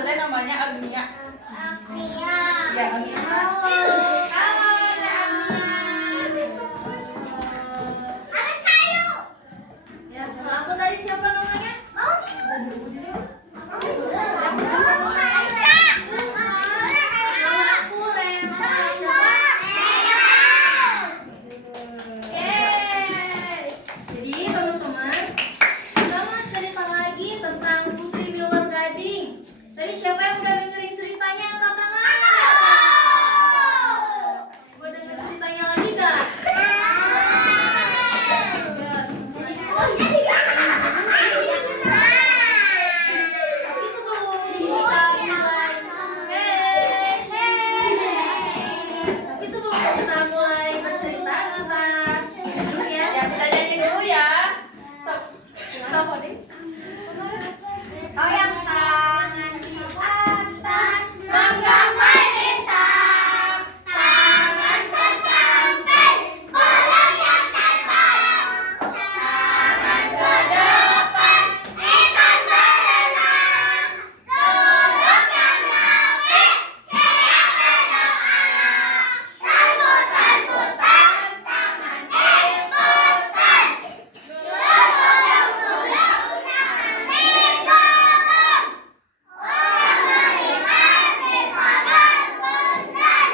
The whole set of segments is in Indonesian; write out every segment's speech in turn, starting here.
teh namanya Agnia. Agnia. Ya, Agnia. Halo, Anas kayu. Ya, aku tadi siapa namanya? Tadi siapa yang udah dengerin ceritanya? Angkat tangan. Mau denger ceritanya lagi gak? Tapi sebelum kita mulai, tapi sebelum kita mulai bercerita, kita duduk ya. Ya, kita nyanyi dulu ya. Sama nih. Oh, yang tangan di atas menggambar bintang, tangan ke samping bola yang terbang, tangan ke depan ikan berenang, duduk yang rapi siap berdoa, putar-putar tangan diputar, gulung-gulung tangan digulung. Orang menikmati pagar bundar,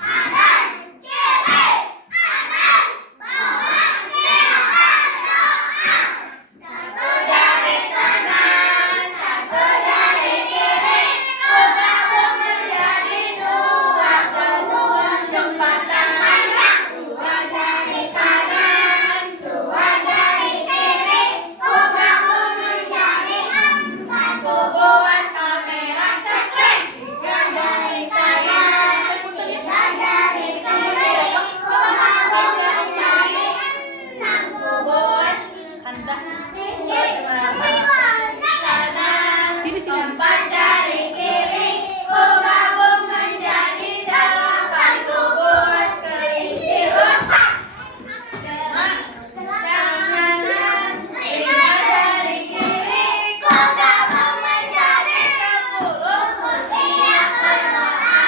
kanan kiri atas bawah siap berdoa. Satu jari kanan, satu jari kiri, bergabung menjadi dua gabungan jembatan panjang. Dua jari kanan, dua jari kiri, bergabung menjadi empat. Buat kamera ceklek, tiga jari kanan, tiga jari kiri, bergabung menjadi enam. Buat Hansa. kanan, empat jari kiri, bergabung menjadi delapan. Buat kelinci otak. Jari kanan, lima jari kiri, bergabung menjadi 10. Siap berdoa.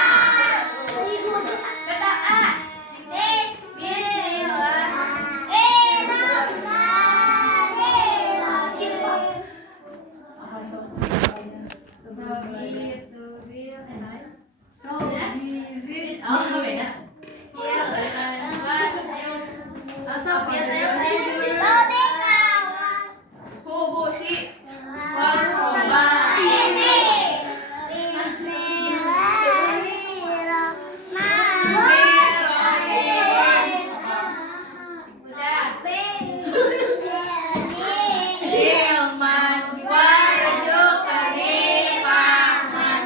Berdoa. Oh, beda. Asap biasanya saya dulu. Hubusi. Warhoba. Ilman warju keripaman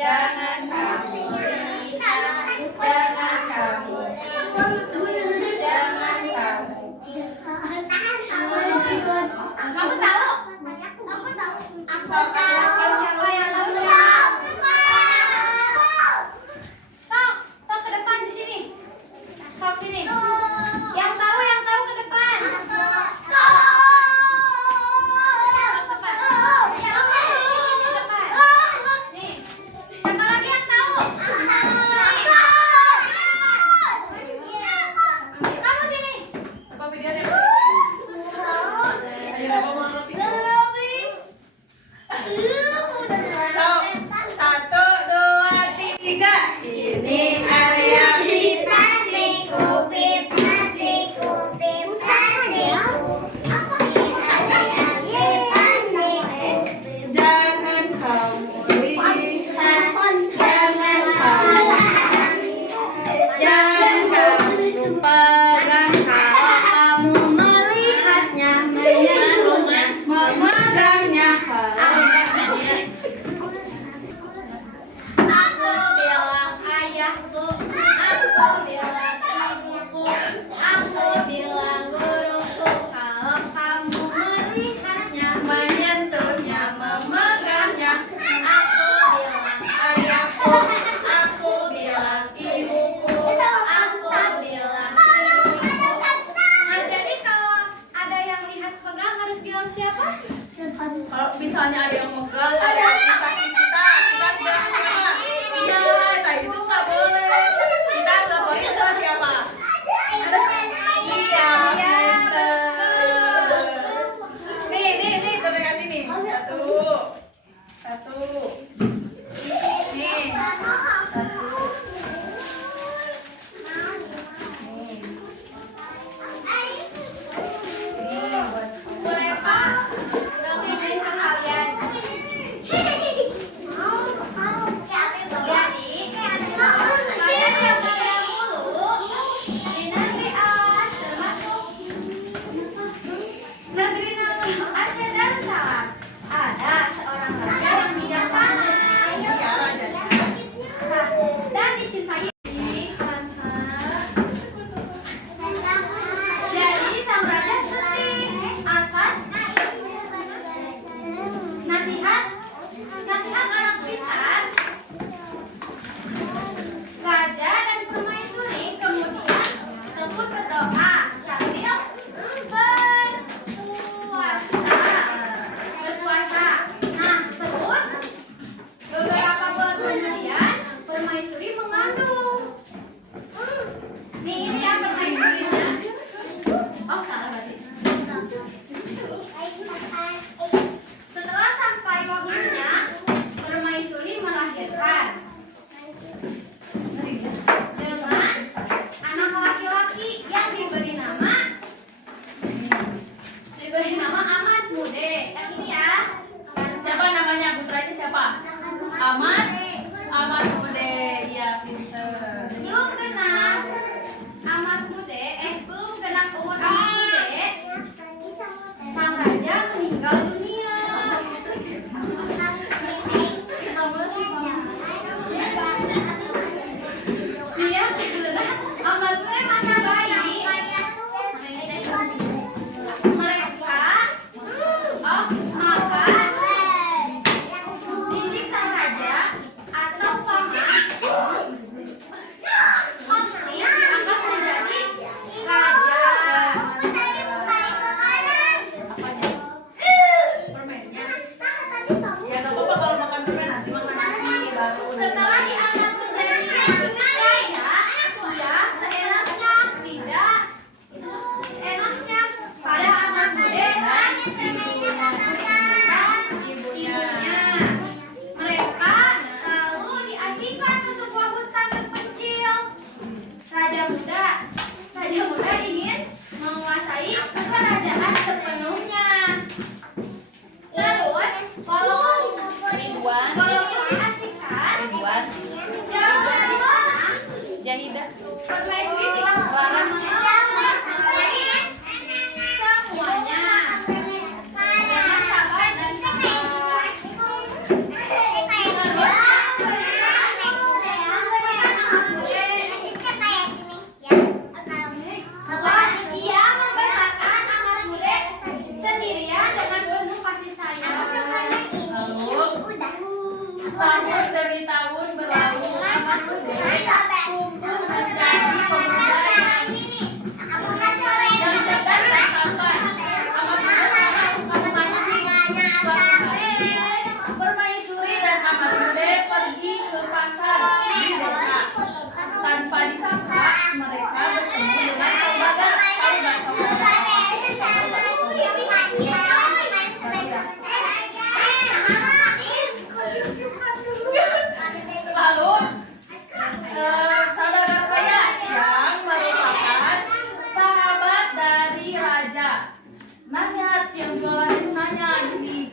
Jangan kamu lihat, jangan kamu, jangan kamu. Kamu tahu? Siapa yang tahu siapa? Sok ke depan di sini. Sok sini. Yang tahu ke depan. Nih. Siapa lagi yang tahu? Kamu sini. Apa videonya? Ayo, apa mau roti? Sok. 1, 2, 3. Ini area jangan kamu lihat, jangan kamu, Jangan kamu pegang kalau kamu melihatnya, menyentuhnya, memegangnya. Aku bilang ayahku, aku bilang ibuku, aku bilang guruku. Kalau kamu melihatnya, menyentuhnya, memegangnya. Aku bilang ayahku, aku bilang ibuku, aku bilang ibuku. Nah, jadi kalau ada yang lihat pegang harus bilang siapa? kalau misalnya ada yang megang, ada yang kasih kita bilang siapa? Iya, tadi itu nggak boleh. Kita laporin ke siapa? Iya, pinter. Nih, tuh kasih nih. Satu. Nih. Berapa? Dongeng sama kalian. Jadi, kalian yang baca mulu di negeri awas termasuk negeri nomor Aceh Darussalam. Ada seorang raja yang bijaksana Iya, rajanya. dan dicintai. Jadi sang raja sedih atas nasihat orang pintar. Raja dan permaisuri kemudian tempuh berdoa sambil berpuasa. Nah, terus beberapa bulan kemudian permaisuri mengandung. Ini ya permaisurinya. Oh, salah berarti. Setelah sampai waktunya, permaisuri melahirkan dengan anak laki-laki yang diberi nama Ahmad Mude. Yang ini ya. Siapa namanya? Putranya siapa? Ahmad Mude. Iya, pinter. Belum genap Ahmad Mude, belum genap umur Ahmad Mude, sang raja meninggal dunia. Dia Ahmad Mude masa bayi. Maka didik sang raja atau paman diangkat menjadi raja. Apanya? Permennya. Ya nggak apa-apa kalau makan permen nanti makan nasi baru. Setelah diangkat menjadi raja, dia seenaknya tidak seenaknya pada Ahmad Mude dan ibunya. Mereka lalu diasingkan ke sebuah hutan terpencil. Raja muda ingin menguasai kerajaan sepenuhnya. Terus walaupun diasingkan, jauh dari sana, Jahidah. permaisuri tidak pernah mengelak semuanya dengan sabar dan tegar. Terus Tahun demi tahun berlalu, Amat Mude tumbuh menjadi pemuda yang cerdas dan tampan. Amat Mude sangat suka memancing. Suatu hari, Permaisuri dan Amat Mude pergi ke pasar di desa. Tanpa disangka, mereka bertemu dengan saudagar. Tahu nggak saudagar? Lalu saudagar kaya yang merupakan sahabat dari raja nanya, yang jualan itu nanya gini,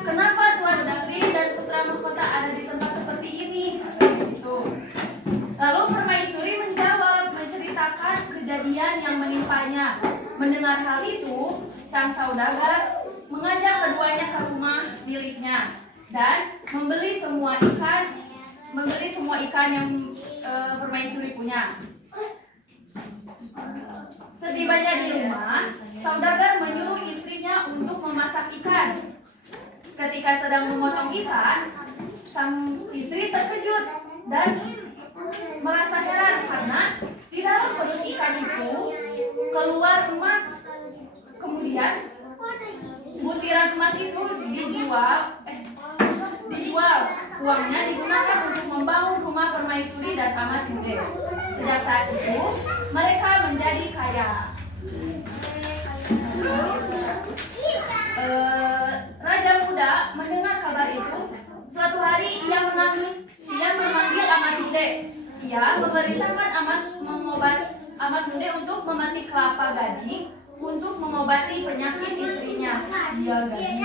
kenapa tuan negeri dan putra mahkota ada di tempat seperti ini? Gitu. Lalu Permaisuri menjawab, menceritakan kejadian yang menimpanya. Mendengar hal itu, sang saudagar mengajak keduanya ke rumah miliknya dan membeli semua ikan yang Permaisuri punya. Setibanya di rumah, saudagar menyuruh istrinya untuk memasak ikan. Ketika sedang memotong ikan, sang istri terkejut dan merasa heran karena di dalam perut ikan itu keluar emas. Kemudian butiran emas itu dijual. Uangnya digunakan untuk membangun rumah Permaisuri dan Amat Mude. Sejak saat itu mereka menjadi kaya. Raja muda mendengar kabar itu. Suatu hari ia memanggil Amat Mude. Ia memerintahkan Amat Mude untuk memetik kelapa gading untuk mengobati penyakit istrinya. Dia gading.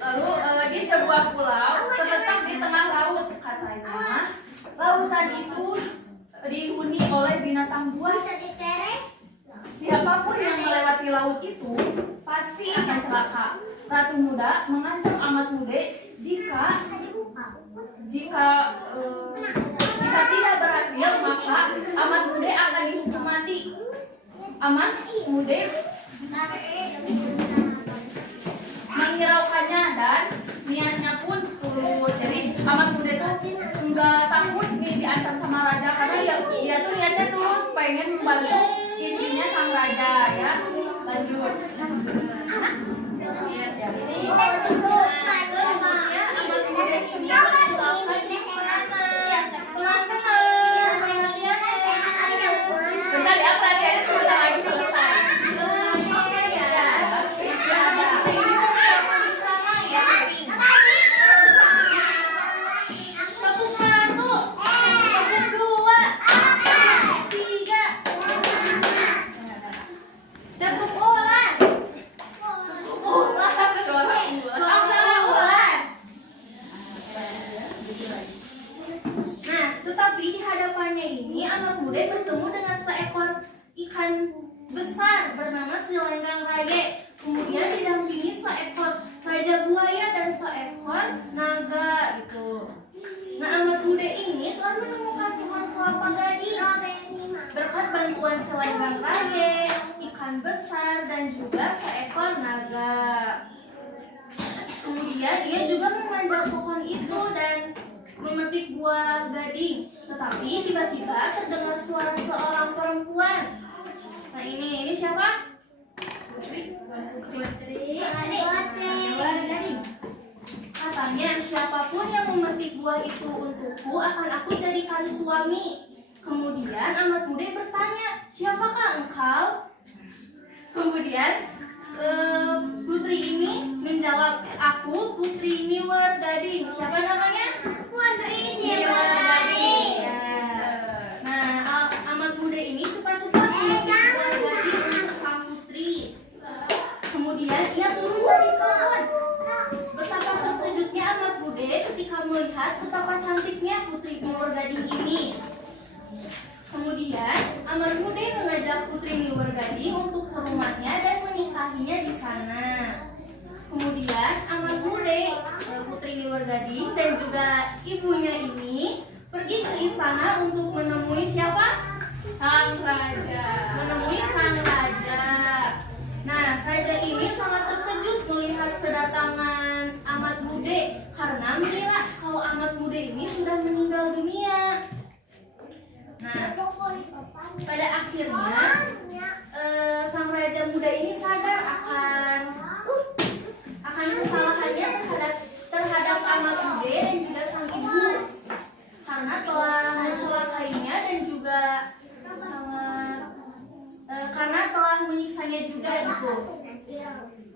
Lalu di sebuah pulau terletak di tengah laut, katanya lautan itu dihuni oleh binatang buas. Siapapun yang melewati laut itu pasti akan celaka. Ratu muda mengancam Amat Mude jika tidak berhasil maka Amat Mude akan dihukum mati. Amat Mude menghiraukannya dan niatnya pun turut. Jadi Amat Mude tuh nggak takut nih diancam sama raja karena dia tuh niatnya tulus pengen membantu istrinya sang raja ya. Lanjut. Ini Amat Mude ini dilakukan di mana? Bentar ya, pelajarannya sebentar lagi selesai. Tetapi di hadapannya ini Amat Mude bertemu dengan seekor ikan besar bernama Silenggang Raye. Kemudian didampingi seekor raja buaya dan seekor naga gitu. Nah, Amat Mude ini telah menemukan pohon kelapa gading. Berkat bantuan Silenggang Raye, ikan besar dan juga seekor naga. Kemudian dia juga memanjat pohon itu dan memetik buah gading. Tetapi tiba-tiba terdengar suara seorang perempuan. Nah ini siapa? Putri. Katanya siapapun yang memetik buah itu untukku akan aku jadikan suami. Kemudian Amat Mude bertanya, siapakah engkau? Kemudian putri ini menjawab, aku Putri Niwer Gading. Siapa namanya? Putri Niwer Gading. Nah, Amat Mude ini cepat-cepat memetik buah gading untuk sang putri. Kemudian ia turun dari pohon. Betapa terkejutnya Amat Mude ketika melihat betapa cantiknya Putri Niwer Gading ini. Kemudian Amat Mude mengajak Putri Niwer Gading untuk ke rumahnya dan menikahinya di sana. Kemudian Amat Mude, Putri Niwer Gading dan juga ibunya ini pergi ke istana untuk menemui siapa? Sang raja. Menemui sang raja. Nah, raja ini sangat terkejut melihat kedatangan Amat Mude karena ini sudah meninggal dunia. Nah, pada akhirnya sang raja muda ini sadar akan kesalahannya terhadap amat bude dan juga sang ibu, karena telah mencelakainya dan juga karena telah menyiksanya juga gitu.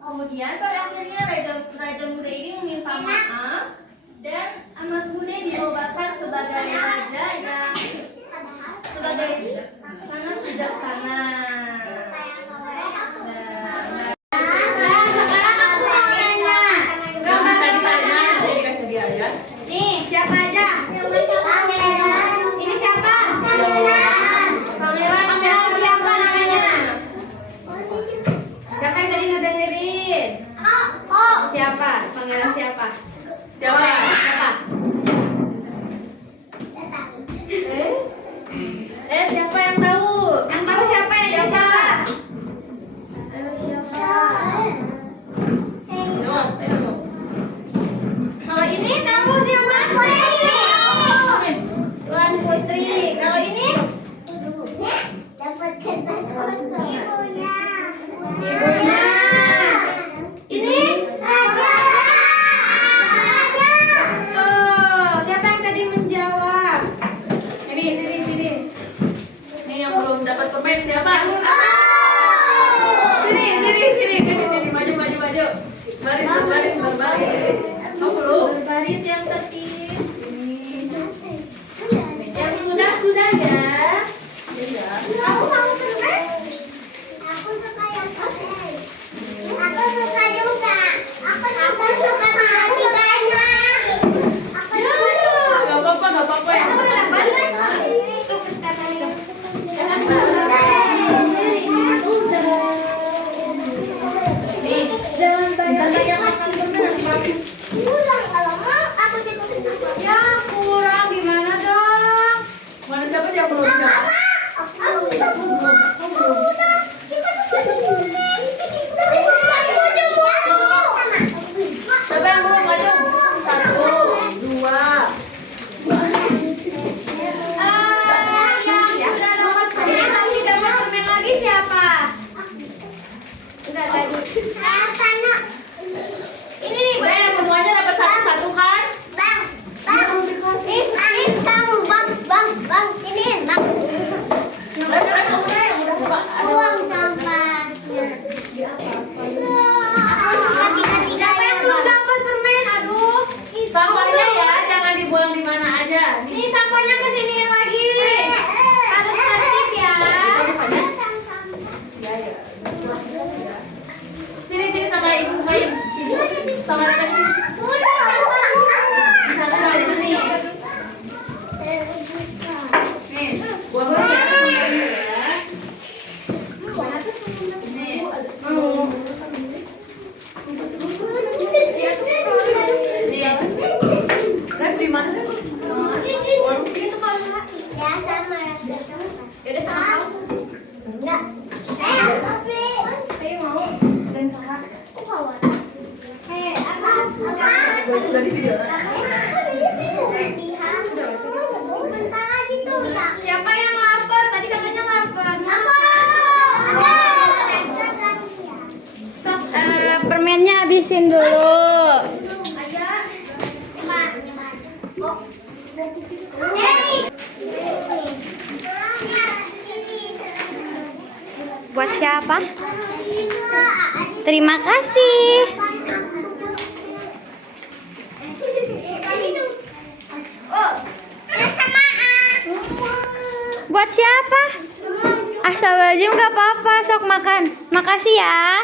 Kemudian pada akhirnya raja muda ini meminta maaf dan amat bude dinobatkan sebagai raja yang sangat bijaksana. Sekarang aku mau nanya. Gambar tadi dikasih dia ya. nih, siapa aja? Ini siapa? Pangeran siapa namanya? Siapa yang tadi ngedengerin? Siapa? Pangeran siapa? Siapa? Siapa? Siapa yang tahu? Yang tahu siapa? Yang siapa? Ayo siapa? Ayo. Kalau ini tahu siapa? Tuan Putri. Kalau ini? Ibunya. Ini? Betul. Siapa yang tadi menjawab? Sini. Nih yang belum dapat permen siapa? Sini. Maju. Baris. Kamu belum? Berbaris yang tertib. Yang sudah ya. Kamu mau permen? Aku suka yang putih. Aku suka juga. Aku suka makan banyak. Aku suka. Gak apa-apa ya. Kamu udah dapat? Tuh, kata itu. Nih. Jangan banyak makan permen. Kurang kalau mau aku juga minta. Ya, kurang gimana dong? Mana siapa yang belum dapat? Aku bisa belum. Udah. Kita suka sendiri. Tapi aku udah mau. Siapa yang belum maju? 1, 2. Yang sudah dapat permen tapi dapat permen lagi siapa? Enggak tadi. Sana. Ini nih, Semuanya dapat satu kan? Bang. Ini kamu bang. Ini bang. Buang sampahnya. siapa yang belum dapat permen? Aduh. Sampahnya ya, jangan dibuang di mana aja. Nih sampahnya kesiniin lagi. Harus tertib ya. Sini sama ibu main. Ibu sama anak sini. Sana di sini. Nih, Buang ya. mau. Rep di mana? Ini tuh kalau salah. Ya sama. Ya udah sama kamu. Enggak. Tapi. Ayo mau dan saha. Aku bawa. Aku. Udah di video. Bentar lagi tuh ya. Siapa yang lapar? Tadi katanya lapar. Sok, permennya habisin dulu. Buat siapa? Terima kasih. Buat siapa? Astagfirullahaladzim, gak apa-apa, sok makan. Makasih ya.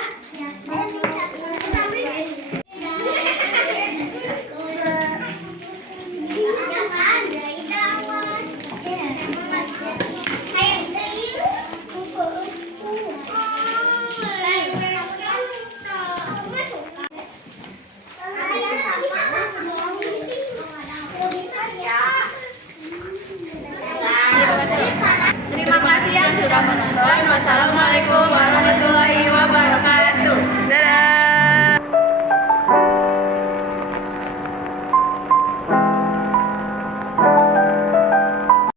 Terima kasih yang sudah menonton. Wassalamualaikum warahmatullahi wabarakatuh.